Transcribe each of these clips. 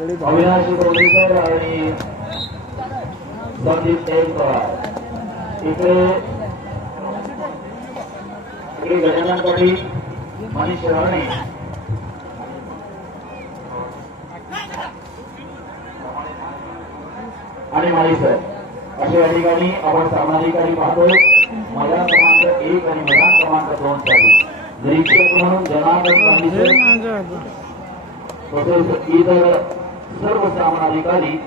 अविनाश डोंगरेकर आणि संदीप टेमकर इकडे इकडे गजानन पाटील मनीष राणे. आणि माळी सर. अशा या ठिकाणी आपण सामनाधिकारी पाहतो. मैदान क्रमांक एक आणि मैदान क्रमांक दोन साठी. निरीक्षक म्हणून जनार्दन पाटील सर. तसेच इतर सर्व सामनाधिकारी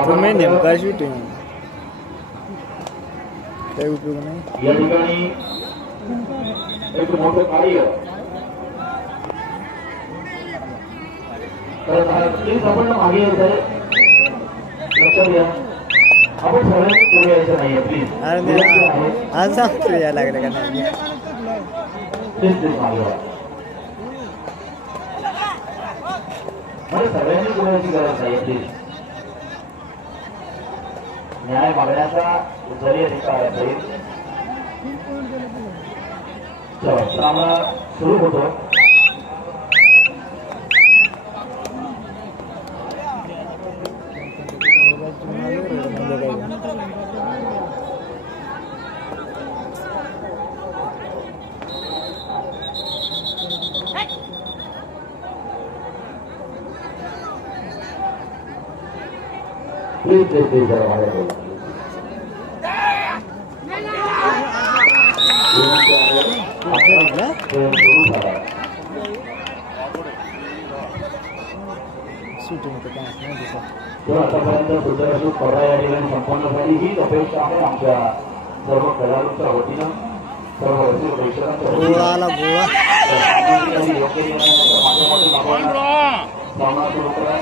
आपण नेमका शूटिंग काही उपयोग नाही. या ठिकाणी एक मोठं कार्य. आपण मागे यायचं लक्षात घ्या. आपण सगळ्यांनी पुढे यायचं नाहीये प्लीज आज सांगतो या लागलं का नाही प्लीज प्लीज मागे व्हा. म्हणजे सगळ्यांनी गरज नाही प्लीज न्याय मागण्याचा जरी अधिकार असेल सामना सुरू होतो. प्लीज प्लीज प्लीज जरा बाहेर बोला. विनंती आहे. आपण खेळ सुरू करा. शूटिंग तर काय नाही दिसत. तर आतापर्यंत सुंदर स्पर्धा या ठिकाणी संपन्न झाली हीच अपेक्षा आहे आमच्या सर्व खेळाडूंच्या वतीनं सर्व रसिक प्रेक्षकांच्या गोळा वतीनं आला गोळा तर सामन्यासाठी योग्य निर्णयानंतर माध्यमातून आपण सामना सुरू करा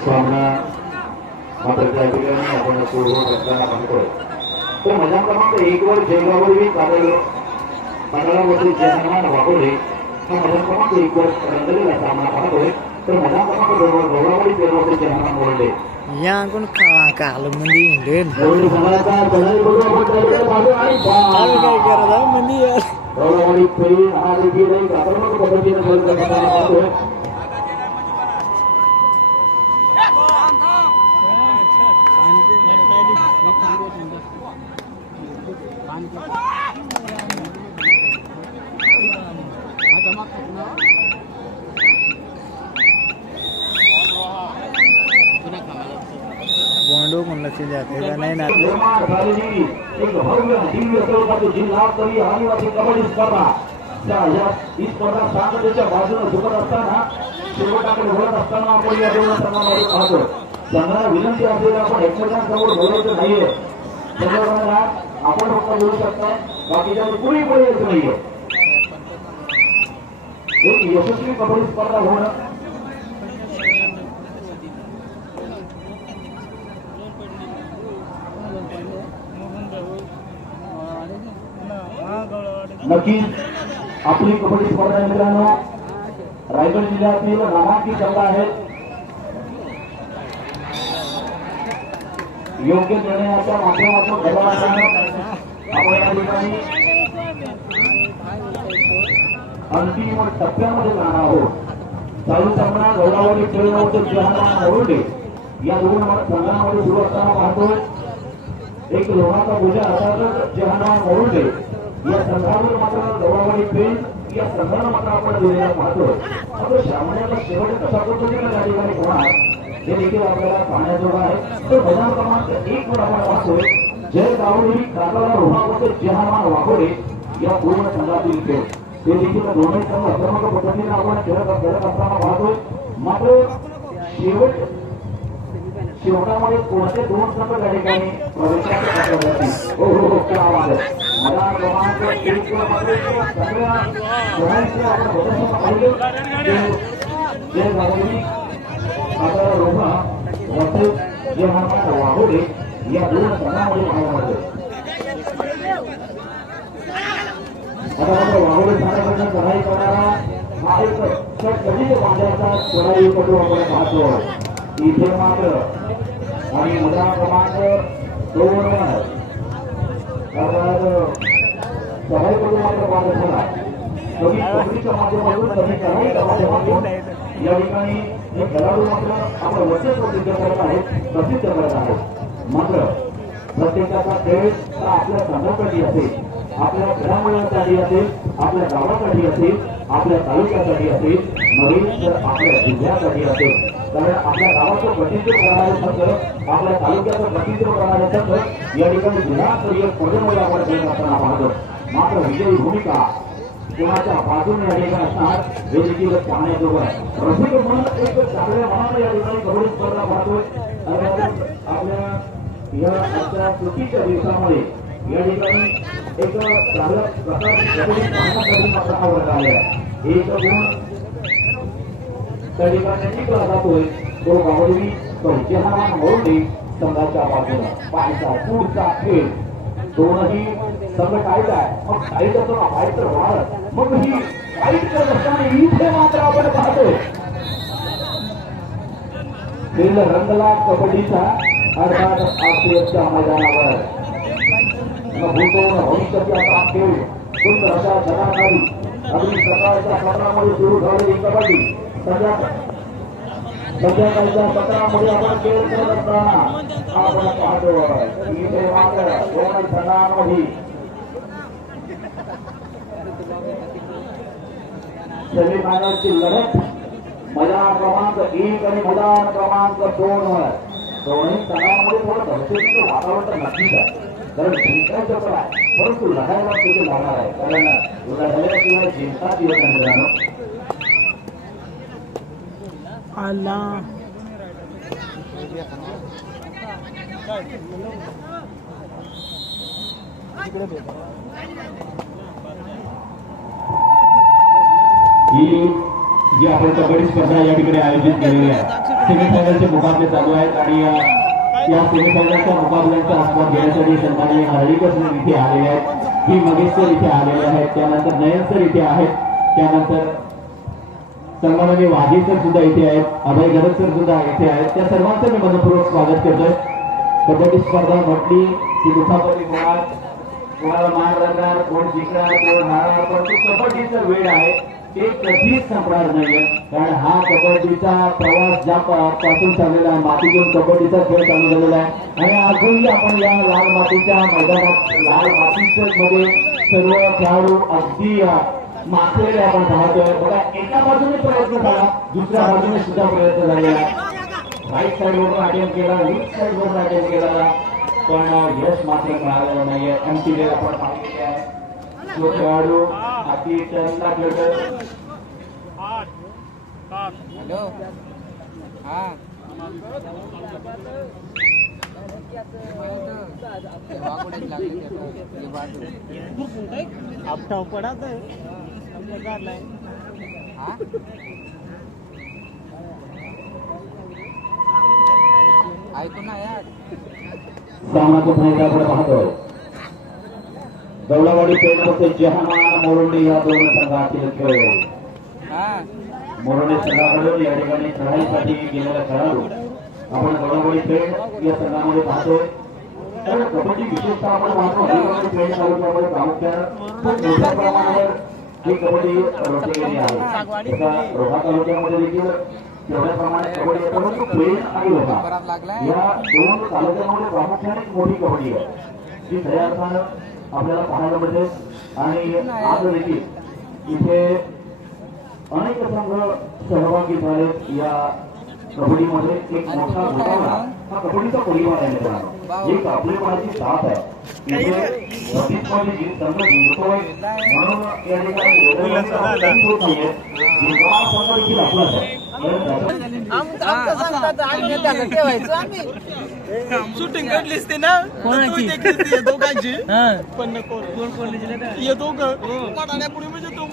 सामना मात्र त्या ठिकाणी होत असताना पाहतोय तर क्रमांक एक वर जयगावरी कादळ कादळावरती जयहनुमान वापरले हा क्रमांक एक वर रंगलेला सामना पाहतोय तर मैदान क्रमांक दोन वर गौरावडी पेरवरती जयहनुमान ओरडले या कोण का काल मंदी इंडेन गौरी समाजाचा चढाई बघू आपण त्याकडे पाहतो आणि आम्ही काय बा- करत आहोत मंदी यार गौरावडी पेरी हा देखील एक आक्रमक पद्धतीने खेळ करताना पाहतोय बॉन्डो कोण लक्ष जाते का? नाही ना जिल्हास्तरीय आदिवासी कबड्डी स्पर्धा या ही स्पर्धा सांगतेच्या बाजूने झुकत असताना शेवटाकडे असताना आपण या दोन संघामध्ये पाहतो संघाला विनंती असलेल्या आपण एकमेकांसमोर बोलायचं नाहीये. संघाला आपण फक्त बोलू शकता बाकीच्या कुणी कोणी यायचं नाहीये एक यशस्वी कबड्डी स्पर्धा होणं नक्कीच आपली कबड्डी स्पर्धा मित्रांनो रायगड जिल्ह्यातील नामांकित शब्द आहेत. योग्य निर्णयाच्या माध्यमातून घडवण्याचा आपण या ठिकाणी अंतिम टप्प्यामध्ये जाणार आहोत. चालू सामना गौरावली खेळण्यावर जहाना मोरुंडे. या दोन संघामध्ये सुरू असताना पाहतोय. एक लोणाचा पूजा अर्थातच जहाना मोरुंडे. या संघावर मात्र गौरावली पेन या संघानं मात्र आपण दिलेला पाहतो मात्र सामन्याचा शेवट कशा पद्धतीने त्या ठिकाणी होणार हे देखील आपल्याला पाहण्याजोगं आहे तर मैदान क्रमांक एक वर आपण पाहतोय जय गावडी काकाला रोहावरचे जहामान वाकोडे या पूर्ण संघातील खेळ ते देखील दोन्ही संघ आक्रमक पद्धतीने आपण खेळत खेळत असताना पाहतोय मात्र शेवट शेवटामध्ये कोणते दोन संघ त्या ठिकाणी प्रवेशाचे हो हो हो आवाज़ आहे मला क्रमांक एक वर मात्र सगळ्या आपण प्रदर्शन पाहिलं ते- जे गावानी आता रोहा रसेल जे म्हणतात वाघोडे या दोन संघामध्ये भागामध्ये आता मात्र वाघोडे संघाकडनं चढाई करणारा हा एक कधीच कधी चढाई चढाईपटू आपण पाहतो इथे मात्र आणि मुद्रा क्रमांक दोन चढाई चढाईपटू मात्र बाद झाला कमी कमीच्या माध्यमातून कमी चढाईच्या माध्यमातून या ठिकाणी हे खेळाडू मात्र आपलं वर्चस्व सिद्ध करत आहेत प्रसिद्ध करत आहेत. मात्र प्रत्येकाचा खेळ हा आपल्या संघासाठी असेल आपल्या घरामुळासाठी असेल आपल्या गावासाठी असेल आपल्या तालुक्यासाठी असेल नवीन तर आपल्या जिल्ह्यासाठी असेल. कारण आपल्या गावाचं प्रतिनिधित्व करणारे संघ आपल्या तालुक्याचं प्रतिनिधित्व करणारे संघ या ठिकाणी जिल्हास्तरीय स्पर्धेमध्ये आपण खेळत असताना पाहतो. मात्र विजयी भूमिका देवाच्या बाजूने या ठिकाणी असणार वेदिकेवर पाहण्याजोगं रसिक म्हणून एक चांगल्या मनाने या ठिकाणी कबड्डी स्पर्धा पाहतोय. आपल्या या आजच्या सुट्टीच्या दिवसामध्ये या ठिकाणी एक चांगल्या प्रकारे पाहण्यासाठी आले आहे. एक गुण त्या ठिकाणी टिकला जातोय. तो बाबडी तो जहान मोर्डे संघाच्या बाजूला पाहायचा पुढचा खेळ. दोनही संघ टाईट आहे मग टाईट असतो ना फाईट वाढ. मग ही काहीच करत असताना इथे मात्र आपण पाहतो. खेळ रंगला कबड्डीचा अर्थात आरपीएफच्या मैदानावर. भविष्याची आता खेळ अशा अगदी सकाळच्या सत्रामध्ये सुरू झालेली कबड्डी. संध्याकाळच्या सत्रामध्ये आपण खेळ करत असताना आपण पाहतो इथे मात्र दोन संघांमध्ये सेमीफायनलची लढत मैदान क्रमांक एक आणि मैदान क्रमांक दोन वर दोन्ही संघांमध्ये थोडं दहशतीचं वातावरण तर नक्कीच आहे. कारण जिंकायचं पण आहे. परंतु लढायला तिथे लागणार आहे. कारण लढायल्याशिवाय जिंकताच येत नाही मित्रांनो. आला. ही जी आपण कबड्डी स्पर्धा या ठिकाणी आयोजित केलेली आहे. सेमीफायनलचे मुकाबले चालू आहेत आणि या सेमीफायनलच्या मुकाबल्यांचा आस्वाद घेण्यासाठी सन्माननीय हरळीकर सर इथे आलेले आहेत. ही मगेश सर इथे आलेले आहेत. त्यानंतर नयन सर इथे आहेत. त्यानंतर सन्माननीय वाघे सर सुद्धा इथे आहेत. अभय गरज सर सुद्धा इथे आहेत. त्या सर्वांचं मी मनपूर्वक स्वागत करतोय. कबड्डी स्पर्धा म्हटली की दुखापती होणार कोणाला मान लागणार कोण जिंकणार कोण हारणार परंतु कबड्डीचा वेळ आहे. ते कधीच संपणार नाहीये. कारण हा कबड्डीचा प्रवास ज्या पासून चाललेला आहे मातीतून कबड्डीचा खेळ चालू झालेला आहे. आणि अजूनही आपण या लाल मातीच्या मैदानात लाल मातीच्या मध्ये सर्व खेळाडू अगदी अ, आपण पाहतोय बघा एका बाजूने प्रयत्न झाला दुसऱ्या बाजूने सुद्धा प्रयत्न झालेला राईट साईड अटेम्प केला लेफ्ट साईड अटेम्प केला. पण यश मात्र मिळालेलं नाहीये. एमटी आपण पाहिलेले आहे तो खेळाडू अति चंदा खेळतोय हॅलो. हा. आपटा पडा तर आपल्या काढलाय हा? ऐकू ना यार फायदा आपण पाहतोय. दौलावाडी पेठमध्ये जहामान मोरुंडे या दोन संघातील खेळ. मोरुंडे संघाकडून या ठिकाणी खेळाईसाठी गेलेला खेळाडू. आपण दौलावाडी पेठ या संघामध्ये पाहतोय. तर कबड्डी विशेषतः आपण पाहतो अलिबाग पेठ तालुक्यामध्ये प्रामुख्यानं खूप मोठ्या प्रमाणावर ही कबड्डी रचलेली आहे. एका रोहा तालुक्यामध्ये देखील तेवढ्या प्रमाणात कबड्डी आहे. परंतु पेठ आणि रोहा या दोन तालुक्यामध्ये प्रामुख्याने मोठी कबड्डी आहे. जी खऱ्या अर्थानं आपल्याला पाहायला मिळते. आणि आज देखील इथे अनेक संघ सहभागी झालेत या कबड्डीमध्ये. एक मोठा घोटाळा हा? कबड्डीचा परिवार आहे मित्रांनो. एक आपलेपणाची साथ आहे. इथे बत्तीसमध्ये जी संघ जिंकतोय म्हणून या ठिकाणी वेदनांचा कधीच होत नाहीये जिंकणारा संघ देखील आपलाच आहे. कारण त्याच्या- आमचं सांगतात आम्ही त्याला ठेवायचं आम्ही. शूटिंग काढलीस ते ना? कोणाची? दोघांची. पण नको. कोण कोण ये दोघं पडाण्यापुढे म्हणजे तो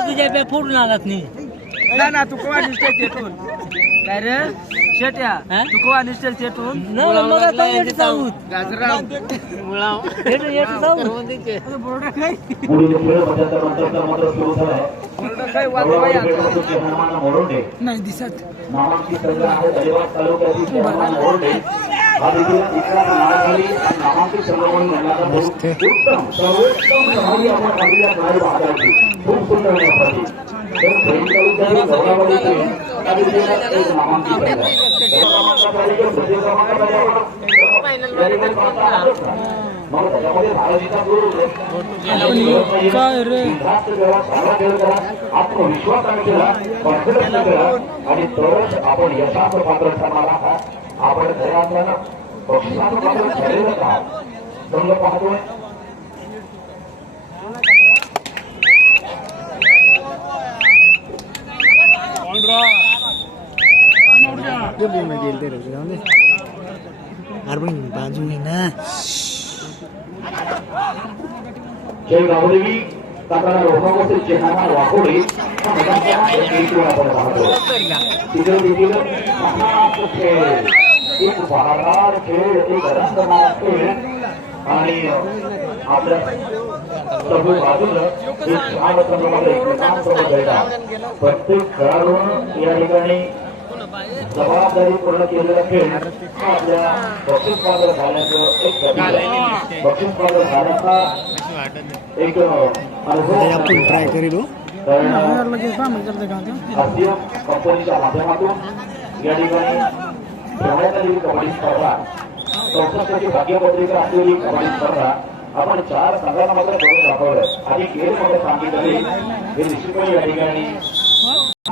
तुझ्या फोडून आलात नाही ना ना तू कोणा निष्ठा चेटून काय रे? शेट्या तू झालाय हनुमान मोरोंडे. नाही दिसत. खूप सुंदर आहे आपली तर प्रेम तालुक्यातील गौरावडी इथे त्या दिशेने एक नामांकित संघ आहे. त्या क्रमांकाखाली जो तृतीय क्रमांकाखाली आपण या ठिकाणी पाहता आहोत ना. मग त्याच्यामध्ये भारतीचा गुरु काय रे? राष्ट्र केला चांगला खेळ करा आत्मविश्वासाने केला कॉन्फिडन्स केला आणि तरच आपण यशाचं पात्र ठरणार आहात आपण खऱ्या अर्थानं बक्षिसाचं पात्र ठरलेलंच आहात संघ पाहतोय बाजू ना हा एक खेळ एक रंगमार खेळ आणि आपल्या सर्व बाजूला एक छान संघामध्ये एकमेकांसोबत खेळला प्रत्येक खेळाडून या ठिकाणी जबाबदारी पूर्ण केलेला खेळ हा आपल्या बक्षीस पात्र झाल्याचं एक प्रतीक आहे. बक्षीस पात्र झाल्याचा एक अनुभव ट्राय करील. कारण आसिया कंपनीच्या माध्यमातून या ठिकाणी ठेवण्यात आलेली कबड्डी स्पर्धा चौसष्टची भाग्यपत्रिका असलेली कबड्डी स्पर्धा आपण चार संघांना मात्र करून दाखवलं. आणि खेळमध्ये सांगितले हे निश्चितपणे या ठिकाणी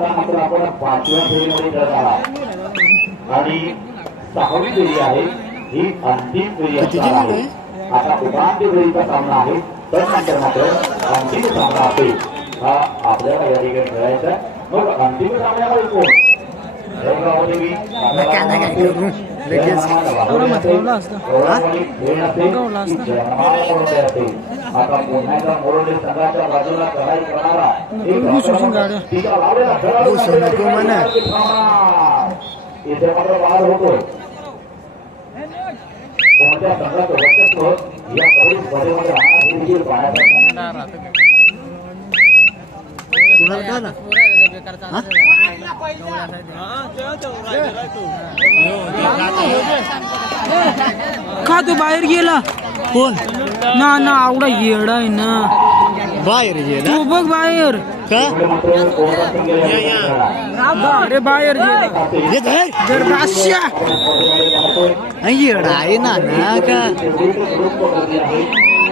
मात्र आपण पाचव्या फेरीमध्ये जात आहात. आणि सहावी फेरी आहे ही अंतिम फेरी असणार आहे. आता उपांत्य फेरीचा सामना आहे. तर नंतर मात्र अंतिम सामना असेल हा आपल्याला या ठिकाणी खेळायचा. मग अंतिम सामन्यामध्ये कोण खेळ असेल, आता एकदा मोरोडे संघाच्या बाजूला लढाई करणारा. इथे मात्र वाद होतोय. कोणत्या संघाचं वर्चस्व या कबड्डी स्पर्धेमध्ये राहणार हे देखील का तू बाहेर गेला? कोण ना ना आवडा येडा आहे ना. बाहेर तू बघ बाहेर. संघ या खेळणार. अरे बाहेर जर राश्या स्पर्धेमध्ये पाहतोय येडा आहे ना ना का तेवढी तर ग्रुप पकडली आहे.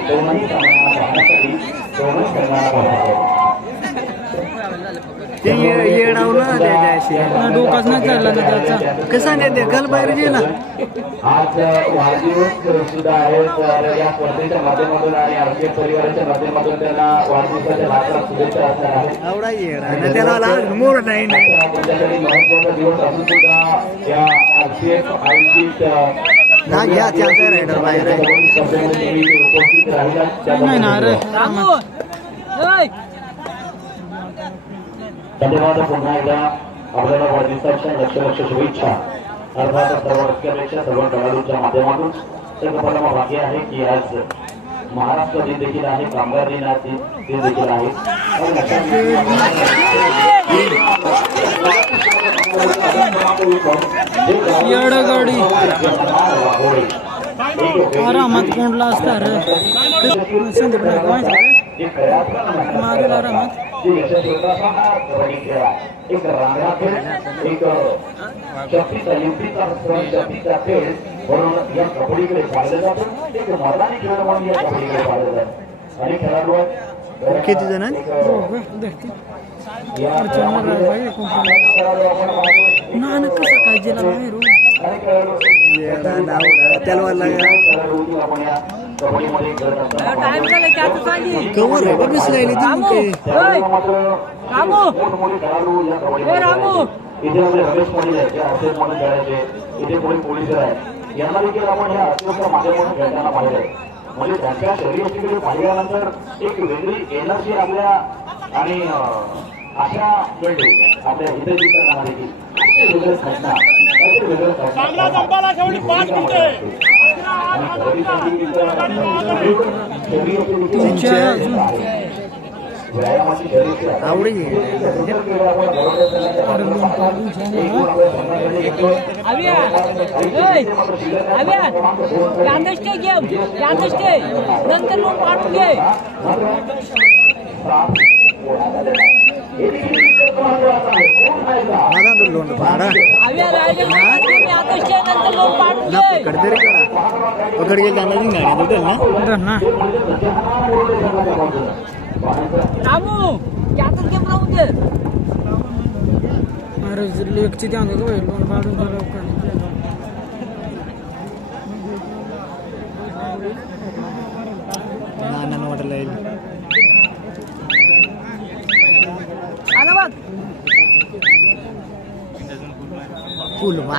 दोन्ही सामन्यांना पाहण्यासाठी दोन्ही संघांना पाहतो. ते येडावलं त्याच्याशी डोकाच नाही चालला ना त्याचा. कसा नाही ते? काल बाहेर गेला. आज वाढदिवस सुद्धा आहे. तर या स्पर्धेच्या माध्यमातून आणि आमच्या परिवाराच्या माध्यमातून त्यांना वाढदिवसाच्या हार्दिक शुभेच्छा असणार आहेत. आवडा येडा. त्याला लाल मोर नाही ना आता तुमच्यासाठी महत्त्वाचा दिवस असून सुद्धा या आरसीएफ आयोजित ना घ्या त्याचा रायडर बाहेर आहे. नाही ना अरे धन्यवाद पुन्हा एकदा आपल्याला वाढदिवसाच्या लक्ष लक्ष शुभेच्छा. अर्थात सर्व रस्त्यापेक्षा सर्व खेळाडूंच्या माध्यमातून परम भाग्य आहे की आज महाराष्ट्र दिन देखील आहे कामगार दिन आज दिन देखील आहे. आरामात कोंडला असता रे संदीप नाईक माहिती आहे एक रांगडा खेळ एक सण खेळ म्हणून या कबड्डीकडे पाहिलं जातं एक खेळ म्हणून या कबड्डीकडे पाहिलं जातं आणि खेळाडू किती जण आहेत? कसं नाही काय बाहेर हो? असताना कवर आहे बघ राहिली खेळायचे. इथे आपले रमेश पाटील आहेत जे असेल म्हणून खेळायचे इथे कोणी पोलीस आहेत यांना देखील आपण ह्या अत्यंत माझ्या म्हणून खेळताना पाहिजे म्हणजे त्यांच्या शरीराकडे पाहिल्यानंतर एक वेगळी एनर्जी आपल्या आणि अं, अशा वेळी आपल्या इथे जिंकताना देखील काहीतरी वेगळं घडणार काहीतरी वेगळं चांगला संपाला शेवटी पाच मिनिटे आवडी! यादच घे घे नंतर लोक पाडून घे माझा तो लोंड पाडा आव्या राहिले यादच घे पकड गेली त्यांना गाडी तुटेल ना रामू राहून दे अरे लेकची त्या अंग लोन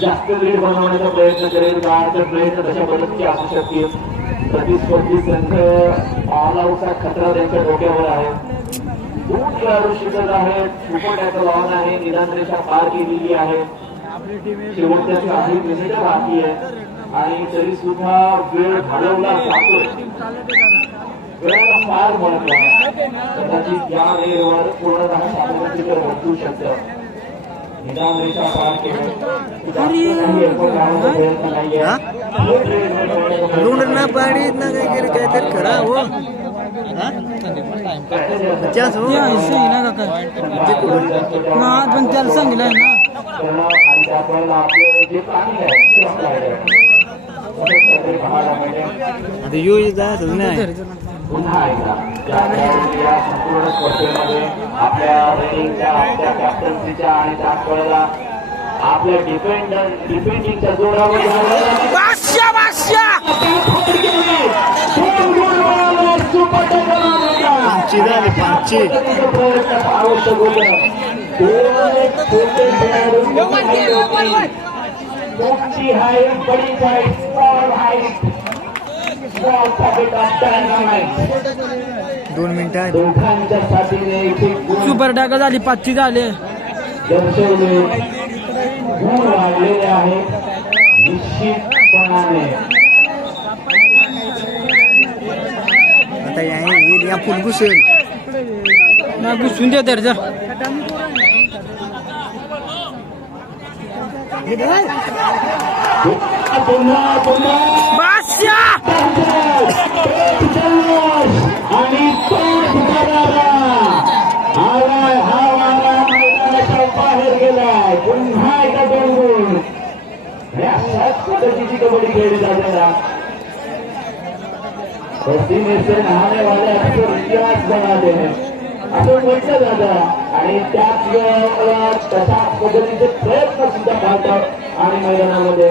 जास्त वेळ बनवण्याचा प्रयत्न करेल. का तर प्रयत्न तशा पद्धतीचे असू शकतील. प्रतिस्पर्धी संघ ऑल आऊटचा खतरा त्यांच्या डोक्यावर आहे. दोन खेळाडू शिकत आहेत. सुपर लॉन आहे. निदान रेषा पार केलेली आहे. शेवटच्या काही मिनिट बाकी आहे. आणि तरी सुद्धा वेळ घालवला जातोय. वेळ फार महत्त्व कदाचित या वेळेवर पूर्णतः सामोरं बदलू शकतं. निदान रेषा पार केलं जास्त काही effort लावण्याचा प्रयत्न नाहीये. हा? एक रेड बनवण्याचा प्रयत्न लोंड ना पाडीत ना काही केलं काहीतरी करा हो चान्स हो ते ऐसे ना काका ते कुठं ना पण त्याला सांगितलंय ना. आता यो जायचं नाही पुन्हा एकदा या संपूर्ण स्पर्धेमध्ये आपल्या रेडिंगच्या आपल्या कॅप्टन्सीच्या आणि त्याच वेळेला आपल्या डिफेंडर डिफेंडिंगच्या जोरावर झाले बडी हाईट. दोन मिनिटं आहेत. सुपर टाका झाली पाचशे झाले. आता या फुल घुसेल. ना घुसून दे तर जा तो आणि पद्धतीची कबड्डी खेळली जाते. ना पश्चिम एशियन हाने वाले असं इतिहास बनाते असं म्हटलं जातं आणि त्याच वेळेला तशा पद्धतीचे प्रयत्न सुद्धा पाहतात आणि मैदानामध्ये.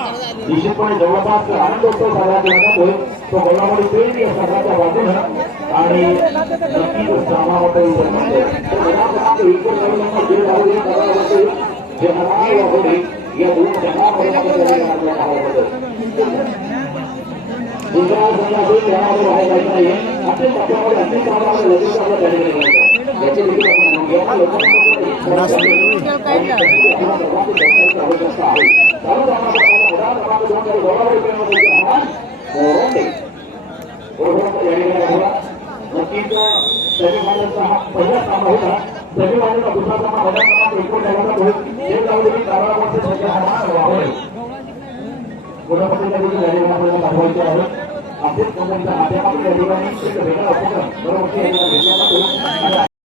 निश्चितपणे जवळपास आनंदोत्सव साजरा करण्यात होईल तो गौरवडी प्रेम या संघाच्या बाजूनं आणि नक्कीच वगैरे या दोन दुसरा बाहेर जायचं लगेच आपल्या याची देखील आपण नोंद घ्या. लोकांना नक्कीच सेमीफायनलचा हा पहिला सामना होता सेमीफायनलचा दुसरा सामना भल्या एकूण जगाचा होईल एक जाऊन कारावारचे संख्या हा मान गुणपतीच्या दिवशी झालेल्या आपल्याला दाखवायचे आहे असेच कंपनीच्या माध्यमातून या ठिकाणी एक वेगळा उपक्रम दरवर्षी